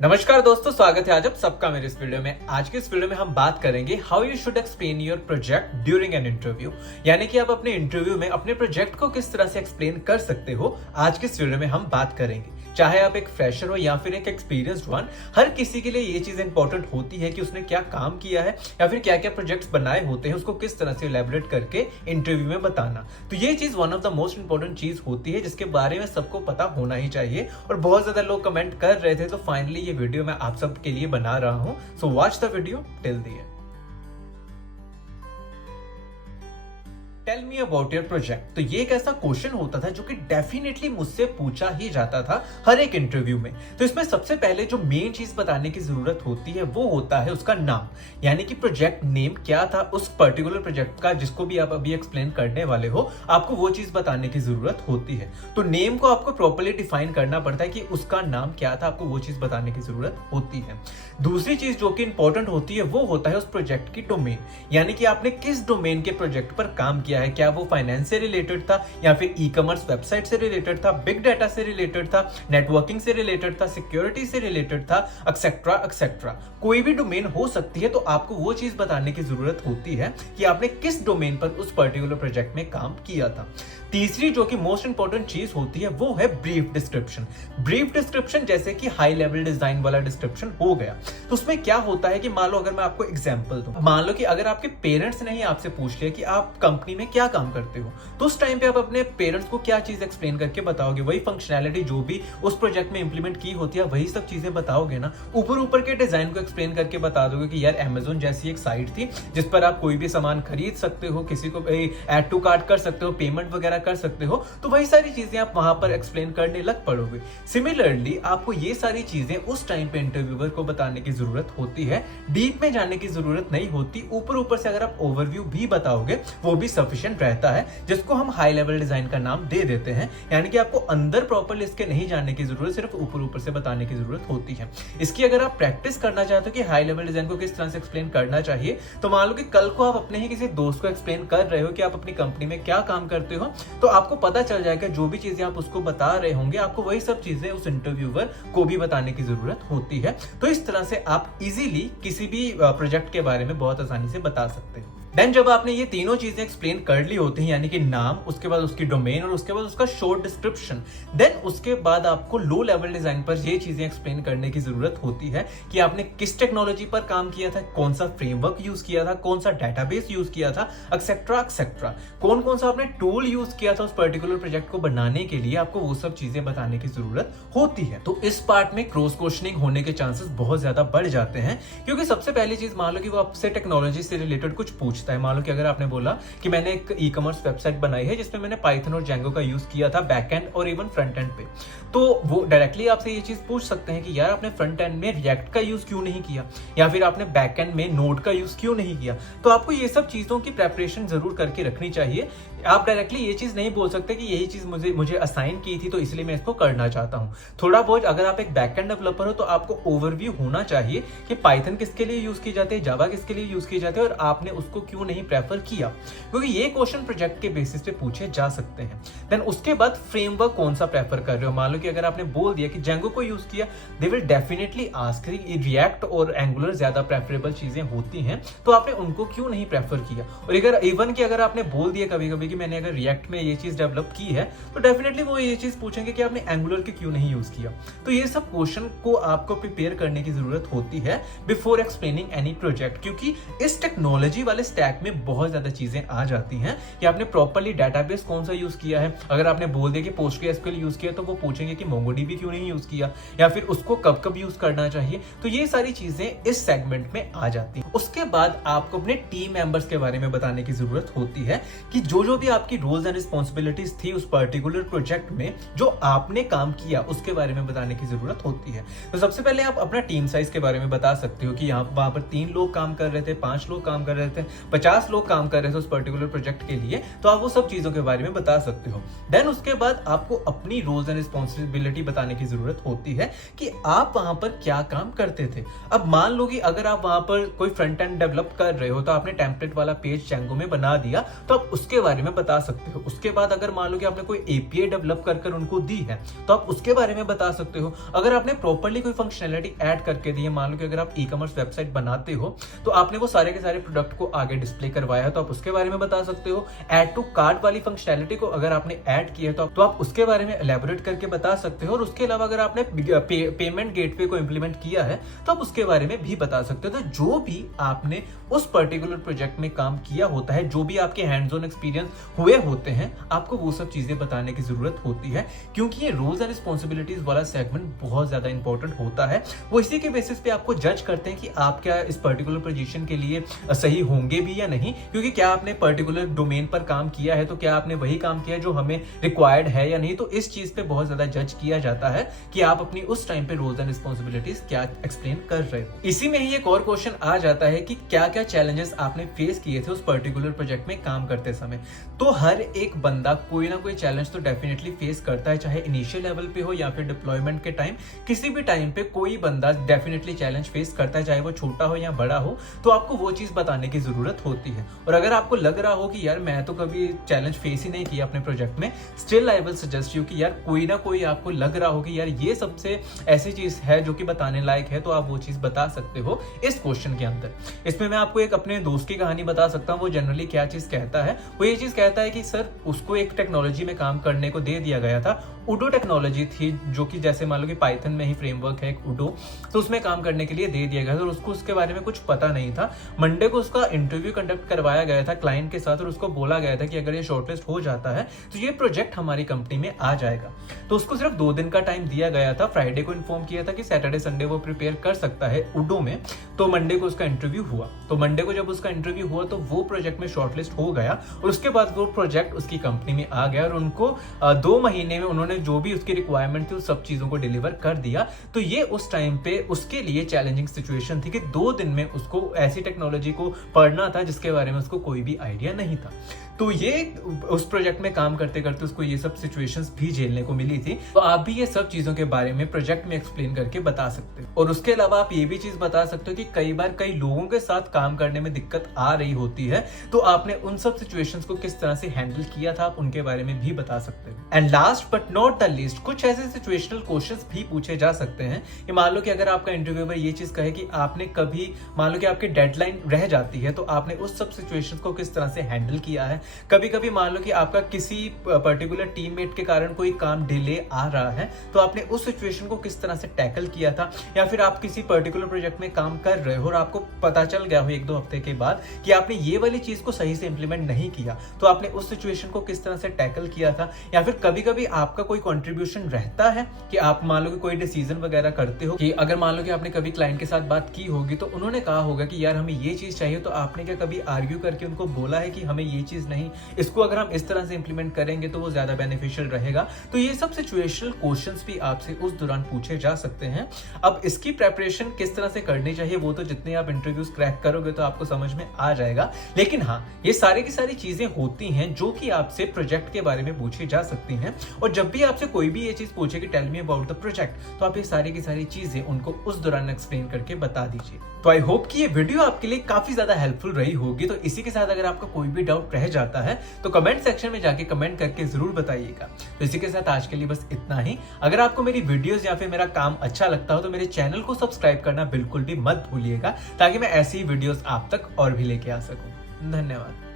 नमस्कार दोस्तों, स्वागत है आज आप सबका मेरे इस वीडियो में। आज के इस वीडियो में हम बात करेंगे how you should explain your project during an interview. यानी कि आप अपने इंटरव्यू में अपने प्रोजेक्ट को किस तरह से एक्सप्लेन कर सकते हो, आज के इस वीडियो में हम बात करेंगे। चाहे आप एक फ्रेशर हो या फिर एक एक्सपीरियंस्ड वन, हर किसी के लिए ये चीज इंपॉर्टेंट होती है कि उसने क्या काम किया है या फिर क्या क्या प्रोजेक्ट्स बनाए होते हैं, उसको किस तरह से इलैबोरेट करके इंटरव्यू में बताना। तो ये चीज one of the most important चीज होती है जिसके बारे में सबको पता होना ही चाहिए। और बहुत ज्यादा लोग कमेंट कर रहे थे, तो फाइनली ये वीडियो मैं आप सब के लिए बना रहा हूं। So watch the video till the end. Tell me about your project. तो ये एक ऐसा क्वेश्चन होता था जो कि डेफिनेटली मुझसे पूछा ही जाता था हर एक इंटरव्यू में। तो इसमें सबसे पहले जो मेन चीज बताने की जरूरत होती है वो होता है उसका नाम, यानी कि प्रोजेक्ट नेम क्या था उस पर्टिकुलर प्रोजेक्ट का, जिसको भी आप अभी एक्सप्लेन करने वाले हो, आपको वो चीज बताने की जरूरत होती है। तो नेम को आपको प्रॉपर्ली डिफाइन करना पड़ता है कि उसका नाम क्या था, आपको वो चीज बताने की जरूरत होती है। दूसरी चीज जो कि इंपॉर्टेंट होती है वो होता है उस प्रोजेक्ट की डोमेन, यानी कि आपने किस डोमेन के प्रोजेक्ट पर काम किया है। क्या वो फाइनेंस से रिलेटेड था या फिर ई कॉमर्स वेबसाइट से रिलेटेड था, बिग डाटा से रिलेटेड था, नेटवर्किंग से रिलेटेड था, सिक्योरिटी से रिलेटेड था, एक्सेट्रा एक्सेट्रा। कोई भी डोमेन हो सकती है। तो आपको वो चीज बताने की जरूरत होती है कि आपने किस डोमेन पर उस पर्टिकुलर प्रोजेक्ट में काम किया था। तीसरी जो कि मोस्ट इंपॉर्टेंट चीज होती है वो है ब्रीफ डिस्क्रिप्शन। ब्रीफ डिस्क्रिप्शन जैसे कि हाई लेवल डिजाइन वाला डिस्क्रिप्शन हो गया। तो उसमें क्या होता है कि मान लो, अगर मैं आपको एग्जांपल दूं, मान लो कि अगर आपके पेरेंट्स ने ही आपसे पूछ लिया कि आप कंपनी में क्या काम करते हो, तो उस टाइम पे आप अपने पेरेंट्स को क्या चीज एक्सप्लेन करके बताओगे? वही फंक्शनैलिटी जो भी उस प्रोजेक्ट में इंप्लीमेंट की होती है, वही सब चीजें बताओगे ना। ऊपर ऊपर के डिजाइन को एक्सप्लेन करके बता दोगे कि यार अमेज़न जैसी एक साइट थी जिस पर आप कोई भी सामान खरीद सकते हो, किसी को ऐड टू कार्ट कर सकते हो, पेमेंट वगैरह कर सकते हो। तो वही सारी चीजें आप वहां पर एक्सप्लेन करने लग पड़ोगे। सिमिलरली आपको ये सारी चीजें उस टाइम पे इंटरव्यूअर को बताने की जरूरत होती है। डीप में जाने की जरूरत नहीं होती। ऊपर ऊपर से अगर आप ओवरव्यू भी बताओगे वो भी सफिशिएंट रहता है, जिसको हम हाई लेवल डिजाइन का नाम दे देते हैं। यानी कि आपको अंदर प्रॉपर इसके नहीं जाने की जरूरत, सिर्फ ऊपर ऊपर से बताने की जरूरत होती है। इसकी अगर आप प्रैक्टिस करना चाहते हो कि हाई लेवल डिजाइन को किस तरह से एक्सप्लेन करना चाहिए, तो मान लो कि कल को आप अपने ही किसी दोस्त को एक्सप्लेन कर रहे हो कि आप अपनी कंपनी में क्या काम करते हो, तो आपको पता चल जाएगा जो भी चीजें आप उसको बता रहे होंगे, आपको वही सब चीजें उस इंटरव्यूअर को भी बताने की जरूरत होती है। तो इस तरह से आप इजीली किसी भी प्रोजेक्ट के बारे में बहुत आसानी से बता सकते हैं। देन जब आपने ये तीनों चीजें एक्सप्लेन कर ली होती हैं, यानी कि नाम, उसके बाद उसकी डोमेन और उसके बाद उसका शॉर्ट डिस्क्रिप्शन, देन उसके बाद आपको लो लेवल डिजाइन पर ये चीजें एक्सप्लेन करने की जरूरत होती है कि आपने किस टेक्नोलॉजी पर काम किया था, कौन सा फ्रेमवर्क यूज किया था, कौन सा डेटाबेस यूज किया था, एक्सेट्रा एक्सेट्रा। कौन कौन सा आपने टूल यूज किया था उस पर्टिकुलर प्रोजेक्ट को बनाने के लिए, आपको वो सब चीजें बताने की जरूरत होती है। तो इस पार्ट में क्रॉस क्वेश्चनिंग होने के चांसेस बहुत ज्यादा बढ़ जाते हैं, क्योंकि सबसे पहली चीज, मान लो कि वो आपसे टेक्नोलॉजी से रिलेटेड कुछ पूछता है। मान लो कि अगर आपने बोला कि मैंने एक ई कॉमर्स वेबसाइट बनाई है जिसमें मैंने पाइथन और जेंगो का यूज किया था बैक एंड और इवन फ्रंट एंड पे, तो वो डायरेक्टली आपसे ये चीज पूछ सकते हैं कि यार आपने फ्रंट एंड में रिएक्ट का यूज क्यों नहीं किया, या फिर आपने बैक एंड में नोड का यूज क्यों नहीं किया। तो आपको ये सब चीजों की प्रेपरेशन जरूर करके रखनी चाहिए। आप डायरेक्टली ये चीज नहीं बोल सकते कि यही चीज मुझे असाइन की थी तो इसलिए मैं इसको करना चाहता हूं। थोड़ा बहुत अगर आप एक बैकएंड डेवलपर हो तो आपको ओवरव्यू होना चाहिए कि पाइथन किसके लिए यूज की जाती है, जावा किसके लिए यूज की जाती है और आपने उसको क्यों नहीं प्रेफर किया, क्योंकि ये क्वेश्चन प्रोजेक्ट के बेसिस पे पूछे जा सकते हैं। देन उसके बाद फ्रेमवर्क कौन सा प्रेफर कर रहे हो। मान लो कि अगर आपने बोल दिया कि जेंगो को यूज किया, they will definitely ask react और एंगुलर ज्यादा प्रेफरेबल चीजें होती हैं, तो आपने उनको क्यों नहीं प्रेफर किया। और अगर इवन कि अगर आपने बोल दिया कभी कभी कि मैंने अगर रिएक्ट में ये चीज डेवलप की है, तो डेफिनेटली वो ये चीज पूछेंगे कि आपने एंगुलर के क्यों नहीं यूज किया। तो ये सब क्वेश्चन को आपको प्रिपेयर करने की जरूरत होती है बिफोर एक्सप्लेनिंग एनी प्रोजेक्ट, क्योंकि इस टेक्नोलॉजी वाले स्टैक में बहुत ज्यादा चीजें आ जाती हैं कि आपने प्रॉपर्ली डेटाबेस कौन सा यूज किया है। अगर आपने बोल दिया कि पोस्टग्रेसक्यूएल यूज किया, तो वो पूछेंगे कि मोंगोडीबी क्यों नहीं यूज किया, या फिर उसको कब कब यूज करना चाहिए। तो ये सारी चीजें इस सेगमेंट में आ जाती हैं। उसके बाद आपको अपने टीम मेंबर्स के बारे में बताने की जरूरत होती है कि जो भी आपकी रोल्स एंड रिस्पॉन्सिबिलिटीज थी उस पर्टिकुलर प्रोजेक्ट में, जो आपने काम किया उसके बारे में बताने की जरूरत होती है। तो सबसे पहले आप अपना टीम साइज के बारे में बता सकते हो कि यहाँ वहां पर 3 लोग काम कर रहे थे, 5 लोग काम कर रहे थे, 50 लोग काम कर रहे थे उस पर्टिकुलर प्रोजेक्ट के लिए। तो आप वो सब चीजों के बारे में बता सकते हो। देन उसके बाद आपको अपनी रोल्स एंड रिस्पॉन्सिबिलिटी बताने की जरूरत होती है कि आप वहां पर क्या काम करते थे। अब मान लो कि अगर आप वहां पर कोई फ्रंट एंड डेवलप कर रहे हो तो आपने टेम्पलेट वाला पेज Django में बना दिया, तो आप उसके बारे में बता सकते हो। उसके बाद अगर मान लो कि आपने कोई एपीआई डेवलप कर उनको दी है तो आप उसके बारे में बता सकते हो। अगर आपने प्रॉपर्ली कोई फंक्शनैलिटी ऐड करके दी है, मान लो कि अगर आप ई कॉमर्स वेबसाइट बनाते हो तो आपने वो सारे के सारे प्रोडक्ट को आगे डिस्प्ले करवाया है तो आप उसके बारे में बता सकते हो। ऐड टू कार्ट वाली फंक्शनैलिटी को अगर आपने ऐड किया है तो आप उसके बारे में एलैबोरेट करके बता सकते हो। और उसके अलावा अगर आपने पेमेंट गेटवे को इंप्लीमेंट किया है तो आप उसके बारे में भी बता सकते हो। तो जो भी आपने उस पर्टिकुलर प्रोजेक्ट में काम किया होता है, जो भी आपके हैंड्स ऑन एक्सपीरियंस हुए होते हैं, आपको वो सब चीजें बताने की जरूरत होती है, क्योंकि ये रोल्स एंड रिस्पॉन्सिबिलिटीज वाला सेगमेंट बहुत ज्यादा इंपॉर्टेंट होता है। वो इसी के बेसिस पे आपको जज करते हैं कि आप क्या इस पर्टिकुलर पोजीशन के लिए सही होंगे भी या नहीं, क्योंकि क्या आपने पर्टिकुलर डोमेन पर काम किया है, तो क्या आपने वही काम किया जो हमें रिक्वायर्ड है या नहीं। तो इस चीज पे बहुत ज्यादा जज किया जाता है कि आप अपनी उस टाइम पे रोल्स एंड रिस्पॉन्सिबिलिटीज क्या एक्सप्लेन कर रहे हो। इसी में ही एक और क्वेश्चन आ जाता है कि क्या क्या चैलेंजेस आपने फेस किए थे उस पर्टिकुलर प्रोजेक्ट में काम करते समय। तो हर एक बंदा कोई ना कोई चैलेंज तो डेफिनेटली फेस करता है, चाहे इनिशियल लेवल पे हो या फिर डिप्लॉयमेंट के टाइम। किसी भी टाइम पे कोई बंदा डेफिनेटली चैलेंज फेस करता है, चाहे वो छोटा हो या बड़ा हो। तो आपको वो चीज बताने की जरूरत होती है। और अगर आपको लग रहा हो कि यार मैं तो कभी चैलेंज फेस ही नहीं किया अपने प्रोजेक्ट में, still I will suggest you कि यार कोई ना कोई आपको लग रहा हो कि यार ये सबसे ऐसी चीज है जो कि बताने लायक है, तो आप वो चीज बता सकते हो इस क्वेश्चन के अंदर। इसमें मैं आपको एक अपने दोस्त की कहानी बता सकता हूँ। वो जनरली क्या चीज कहता है, वो ये चीज कहता है कि सर उसको एक टेक्नोलॉजी में काम करने को दे दिया गया था। उडो टेक्नोलॉजी थी, जो कि जैसे मान लो कि पाइथन में ही फ्रेमवर्क है एक उडो, तो उसमें काम करने के लिए दे दिया गया था और उसको उसके बारे में कुछ पता नहीं था। मंडे को उसका इंटरव्यू कंडक्ट करवाया गया था क्लाइंट के साथ और उसको बोला गया था कि अगर ये शॉर्टलिस्ट हो जाता है तो ये प्रोजेक्ट हमारी कंपनी में आ जाएगा। तो उसको सिर्फ 2 दिन का टाइम दिया गया था। फ्राइडे को इन्फॉर्म किया था कि सैटरडे संडे वो प्रिपेयर कर सकता है उडो में। तो मंडे को उसका इंटरव्यू हुआ। तो मंडे को जब उसका इंटरव्यू हुआ तो वो प्रोजेक्ट में शॉर्टलिस्ट हो गया और उसके बाद वो प्रोजेक्ट उसकी कंपनी में आ गया और उनको 2 महीने में उन्होंने जो भी उसकी रिक्वायरमेंट थी उस सब चीजों को डिलीवर कर दिया। तो ये उस टाइम पे उसके लिए चैलेंजिंग सिचुएशन थी कि 2 दिन में उसको ऐसी टेक्नोलॉजी को पढ़ना था जिसके बारे में उसको कोई भी आइडिया नहीं था। तो ये उस प्रोजेक्ट में काम करते करते उसको ये सब सिचुएशंस भी झेलने को मिली थी। तो आप भी ये सब चीजों के बारे में प्रोजेक्ट में एक्सप्लेन करके बता सकते हो। और उसके अलावा आप ये भी चीज बता सकते हो कि कई बार कई लोगों के साथ काम करने में दिक्कत आ रही होती है, तो आपने उन सब सिचुएशंस को किस तरह से हैंडल किया था, आप उनके बारे में भी बता सकते हो। And last but not the least, कुछ ऐसे सिचुएशनल क्वेश्चंस भी पूछे जा सकते हैं कि मान लो कि अगर आपका इंटरव्यूअर ये चीज कहे कि आपने कभी मान लो कि आपकी डेडलाइन रह जाती है, तो आपने उस सब सिचुएशंस को किस तरह से हैंडल किया है। कभी कभी मान लो कि आपका किसी पर्टिकुलर टीममेट के कारण कोई काम डिले आ रहा है, तो आपने उस सिचुएशन को किस तरह से टैकल किया था। या फिर आप किसी पर्टिकुलर प्रोजेक्ट में काम कर रहे हो और आपको पता चल गया हो 1-2 हफ्ते के बाद कि आपने ये वाली चीज को सही से इंप्लीमेंट नहीं किया, तो आपने उस सिचुएशन को किस तरह से टैकल किया था। या फिर कभी कभी आपका कोई कंट्रीब्यूशन रहता है कि आप मान लो कि कोई डिसीजन वगैरह करते हो, कि अगर मान लो कि आपने कभी क्लाइंट के साथ बात की होगी तो उन्होंने कहा होगा कि यार हमें ये चीज चाहिए, तो आपने क्या कभी आर्ग्यू करके उनको बोला है कि हमें ये चीज नहीं, इसको अगर हम इस तरह से इंप्लीमेंट करेंगे तो वो ज्यादा बेनिफिशियल रहेगा। तो ये सब सिचुएशनल क्वेश्चंस भी आपसे उस दौरान पूछे जा सकते हैं। अब इसकी प्रेपरेशन किस तरह से करनी चाहिए वो तो जितने आप इंटरव्यूज क्रैक करोगे तो आपको समझ में आ जाएगा। लेकिन हाँ, ये सारी की सारी चीजें होती हैं जो कि आपसे प्रोजेक्ट के बारे में पूछी जा सकती हैं। और जब भी आपसे कोई भी ये चीज पूछे कि tell me about the project, तो आप ये सारी की सारी चीजें उनको उस दौरान एक्सप्लेन करके बता दीजिए। तो आई होप कि ये वीडियो आपके लिए काफी ज्यादा हेल्पफुल रही होगी। तो इसी के साथ अगर आपका कोई भी डाउट रह जाता है तो कमेंट सेक्शन में जाके कमेंट करके जरूर बताइएगा। तो इसी के साथ आज के लिए बस इतना ही। अगर आपको मेरी वीडियोस या फिर मेरा काम अच्छा लगता हो तो मेरे चैनल को सब्सक्राइब करना बिल्कुल भी मत भूलिएगा, ताकि मैं ऐसी वीडियोस आप तक और भी लेके आ सकूं। धन्यवाद।